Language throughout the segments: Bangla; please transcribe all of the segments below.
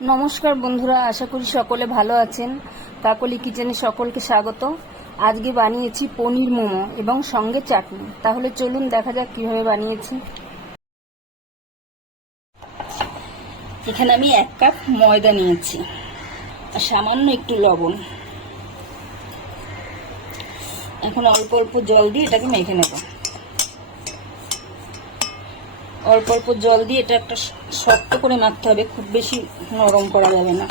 নমস্কার বন্ধুরা, আশা করি সকলে ভালো আছেন। কাকলি কিচেনে সকলকে স্বাগত। আজকে বানিয়েছি পনির মোমো এবং সঙ্গে চাটনি। তাহলে চলুন দেখা যাক কিভাবে বানিয়েছি। এখানে আমি 1 কাপ ময়দা নিয়েছি আর সামান্য একটু লবণ। এখন অল্প অল্প জল দিয়ে এটাকে মেখে নেব। অল্প অল্প জল দিয়ে এটা একটা শক্ত করে মাখতে হবে, খুব বেশি নরম করা যাবে না।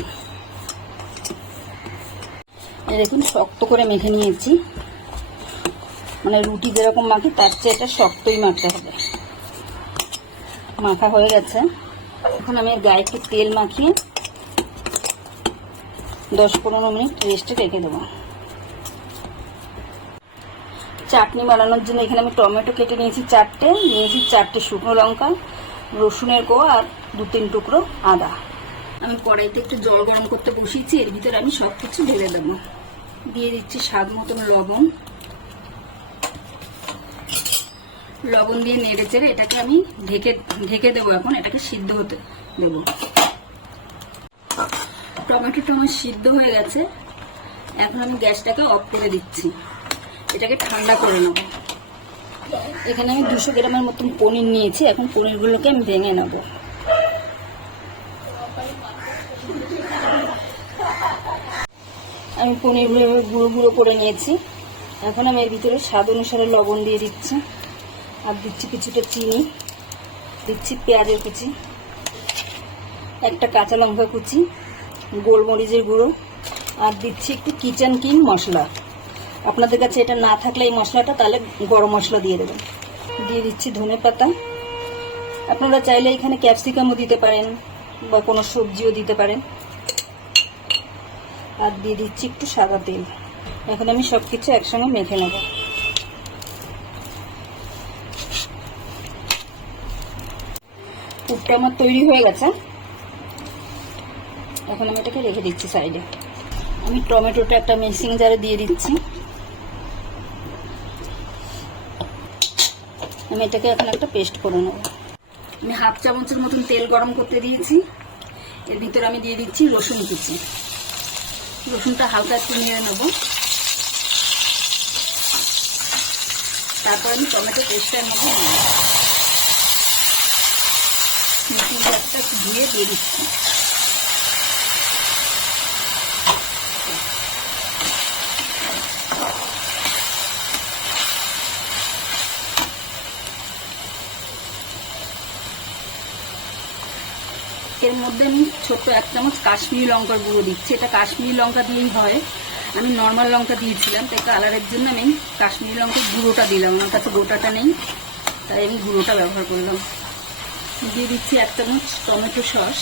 দেখুন শক্ত করে মেখে নিয়েছি, মানে রুটি যেরকম মাখি তার চেয়ে এটা শক্তই মাখতে হবে। মাখা হয়ে গেছে। এখন আমি গায়ে একটু তেল মাখিয়ে 10-15 মিনিট রেস্টে রেখে দেবো। চাটনি বানানোর জন্য এখানে আমি টমেটো কেটে নিয়েছি 4টে, নিয়েছি 4টে শুকনো লঙ্কা, রসুনের কোয়া আর 2-3 টুকরো আদা। আমি কড়াইতে একটু জল গরম করতে বসিয়েছি, এর ভিতরে আমি সব কিছু ঢেলে দেবো। দিয়ে দিচ্ছি স্বাদ মতন লবণ। লবণ দিয়ে নেড়ে চেড়ে এটাকে আমি ঢেকে দেবো। এখন এটাকে সিদ্ধ হতে দেবো। টমেটোটা আমার সিদ্ধ হয়ে গেছে। এখন আমি গ্যাসটাকে অফ করে দিচ্ছি, এটাকে ঠান্ডা করে নেব। এখানে আমি 200 গ্রামের মতন পনির নিয়েছি। এখন পনিরগুলোকে আমি ভেঙে নেব। আমি পনিরগুলো গুঁড়ো গুঁড়ো করে নিয়েছি। এখন আমি এর ভিতরে স্বাদ অনুসারে লবণ দিয়ে দিচ্ছি, আর দিচ্ছি কিছুটা চিনি, দিচ্ছি পেঁয়াজের কুচি, একটা কাঁচা লঙ্কা কুচি, গোলমরিচের গুঁড়ো, আর দিচ্ছি একটু কিচেন কিং মশলা। আপনাদের কাছে এটা না থাকলে এই মশলাটা, তাহলে গরম মশলা দিয়ে দেবেন। দিয়ে দিচ্ছি ধনে পাতা। আপনারা চাইলে এখানে ক্যাপসিকামও দিতে পারেন বা কোনো সবজিও দিতে পারেন। আর দিয়ে দিচ্ছি একটু সাদা তেল। এখন আমি সব কিছু একসঙ্গে মেখে নেব। পুরটা আমার তৈরি হয়ে গেছে। এখন আমি এটাকে রেখে দিচ্ছি সাইডে। আমি টমেটোটা একটা মিক্সিং জারে দিয়ে দিচ্ছি। আমি এটাকে এখন একটা পেস্ট করে নেব। আমি 1/2 চামচের মতন তেল গরম করতে দিয়েছি। এর ভিতরে আমি দিয়ে দিচ্ছি রসুন কুচি। রসুনটা হালকা একটু নেড়ে নেব। তারপর আমি টমেটো পেস্টটার মধ্যে মিক্সিং জারটা ধুয়ে দিয়ে দিচ্ছি। এর মধ্যে আমি ছোট্ট 1 চামচ কাশ্মীরি লঙ্কার গুঁড়ো দিচ্ছি। এটা কাশ্মীরি লঙ্কা দিয়েই হয়। আমি নর্মাল লঙ্কা দিয়েছিলাম, তাই কালারের জন্য আমি কাশ্মীরি লঙ্কার গুঁড়োটা দিলাম। আমার কাছে গোটাটা নেই, তাই আমি গুঁড়োটা ব্যবহার করলাম। দিয়ে দিচ্ছি 1 চামচ টমেটো সস,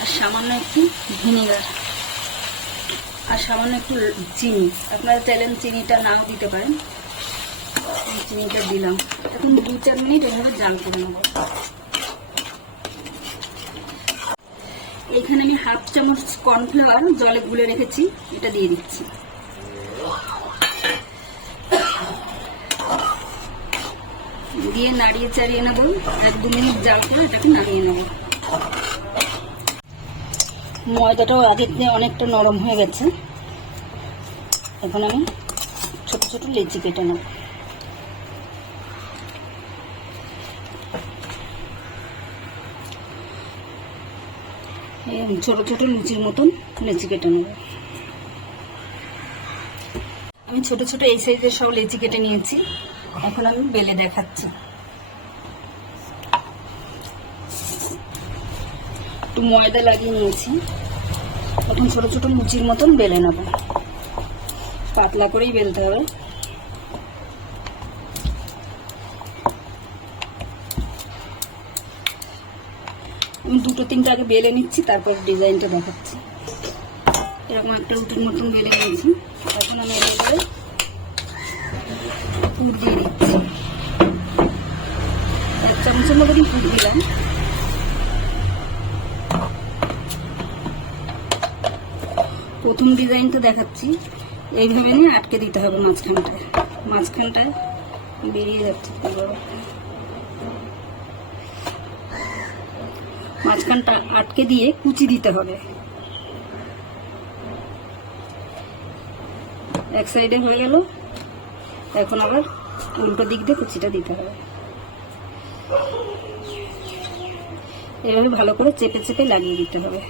আর সামান্য একটু ভিনেগার, আর সামান্য একটু চিনি। আপনারা চাইলেন চিনিটা নাও দিতে পারেন। চিনিটা দিলাম। এখন 2-4 মিনিট এভাবে জাল করে নেব। এখানে আমি 1/2 চামচ কর্নফ্লাওয়ার জলে গুলে রেখেছি, এটা দিয়ে দিচ্ছি। দিয়ে নাড়িয়ে চাড়িয়ে নেব। 1-2 মিনিট জাল করে এটাকে নামিয়ে নেব। ময়দাটাও আগের থেকে অনেকটা নরম হয়ে গেছে। এখন আমি ছোট ছোট লেচি কেটে নেব। ছোট ছোট লুচির মতন লেচি কেটে নেব। আমি ছোট ছোট এই সাইজের সব লেচি কেটে নিয়েছি। এখন আমি বেলে দেখাচ্ছি। একটু ময়দা লাগিয়ে নিয়েছি। এখন ছোট ছোট লুচির মতন বেলে নেব। পাতলা করেই বেলতে হবে। আমি 2-3টা আগে বেলে নিচ্ছি, তারপর ডিজাইনটা দেখাচ্ছি। এরকম একটা রুটির মতন বেলে নিয়েছি। এখন আমি এবারে পুর দিয়ে দিচ্ছি। 1 চামচের মতন পুর দিলাম। প্রথম ডিজাইনটা দেখাচ্ছি। এইভাবে নিয়ে আটকে দিতে হবে মাঝখানটায় বেরিয়ে যাচ্ছে। মাঝখানটা আটকে দিয়ে কুচি দিতে হবে। এক সাইডে হয়ে গেল, এখন আবার উল্টো দিক দিয়ে কুচিটা দিতে হবে। এভাবে ভালো করে চেপে চেপে লাগিয়ে দিতে হবে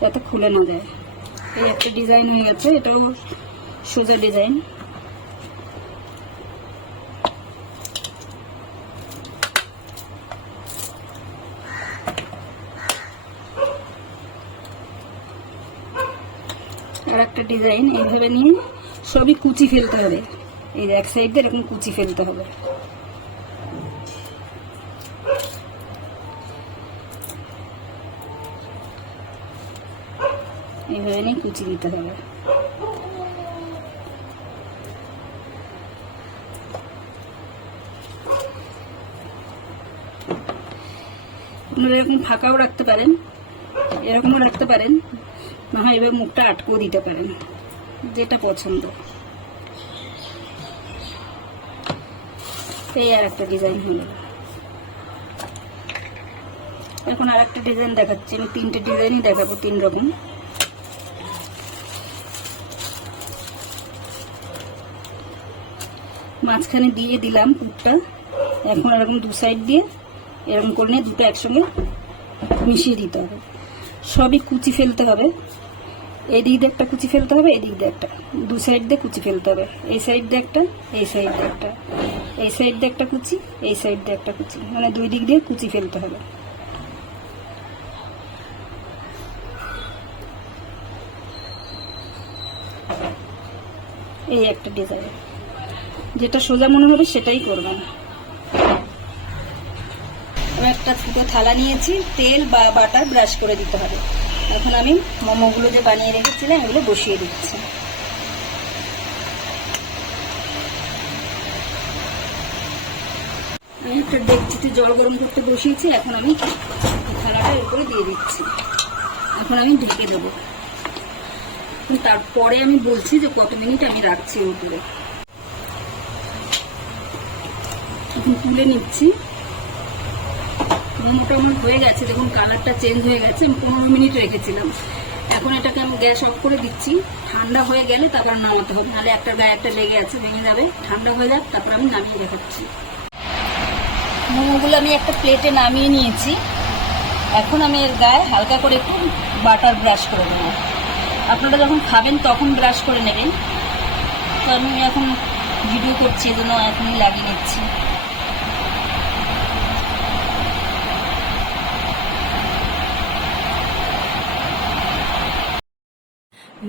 যাতে খুলে না যায়। এই একটা ডিজাইন হয়ে গেছে, এটাও সোজা ডিজাইন। আর একটা ডিজাইন এইভাবে নিয়ে সবই কুচি ফেলতে হবে। এই যে এক সাইড দিয়ে এরকম কুচি ফেলতে হবে। এইভাবে নিয়ে কুচি দিতে হবে। আপনারা এরকম ফাঁকাও রাখতে পারেন, এরকমও রাখতে পারেন, না হয় এবার মুখটা আটকেও দিতে পারেন, যেটা পছন্দ। এই আর একটা ডিজাইন হলো। এখন আর একটা ডিজাইন দেখাচ্ছি, আমি 3টে ডিজাইনই দেখাবো, 3 রকম। মাঝখানে দিয়ে দিলাম পুরটা, এখন এরকম 2 সাইড দিয়ে এরকম করে নিয়ে দুটো একসঙ্গে মিশিয়ে দিতে হবে। সবই কুচি ফেলতে হবে, এই দিক দিয়ে একটা কুচি ফেলতে হবে, এই দিক দিয়ে একটা, 2 সাইড দিয়ে কুচি ফেলতে হবে। এই সাইড দিয়ে একটা, এই সাইড দিয়ে একটা, এই সাইড দিয়ে একটা কুচি, এই সাইড দিয়ে একটা কুচি, মানে 2 দিক দিয়ে কুচি ফেলতে হবে। এই একটা ডিজাইন, যেটা সোজা মনে হবে সেটাই করবেন। আমি একটা ছোটো থালা নিয়েছি, তেল বা বাটার ব্রাশ করে দিতে হবে। এখন আমি মোমোগুলো যে বানিয়ে রেখেছিলাম এগুলো বসিয়ে দিচ্ছি। আমি একটা ডেকচিতে জল গরম করতে বসিয়েছি, এখন আমি থালাটা এর উপরে দিয়ে দিচ্ছি। এখন আমি ঢেকে দেবো, তারপরে আমি বলছি যে কত মিনিট আমি রাখছি ওর উপরে। এখন তুলে নিচ্ছি। মোমোটা আমার হয়ে গেছে, দেখুন কালারটা চেঞ্জ হয়ে গেছে। আমি 15 মিনিট রেখেছিলাম। এখন এটাকে আমি গ্যাস অফ করে দিচ্ছি। ঠান্ডা হয়ে গেলে তারপর নামাতে হবে, নাহলে একটা গায়ে একটা লেগে আছে, ভেঙে যাবে। ঠান্ডা হয়ে যাক, তারপর আমি নামিয়ে দেখাচ্ছি। মোমোগুলো আমি একটা প্লেটে নামিয়ে নিয়েছি। এখন আমি এর গায়ে হালকা করে একটু বাটার ব্রাশ করে নেব। আপনারা যখন খাবেন তখন ব্রাশ করে নেবেন। তো আমি এখন ভিডিও করছি, এজন্য এখনই লাগিয়ে নিচ্ছি।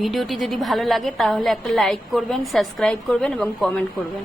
ভিডিওটি যদি ভালো লাগে তাহলে একটা লাইক করবেন, সাবস্ক্রাইব করবেন এবং কমেন্ট করবেন।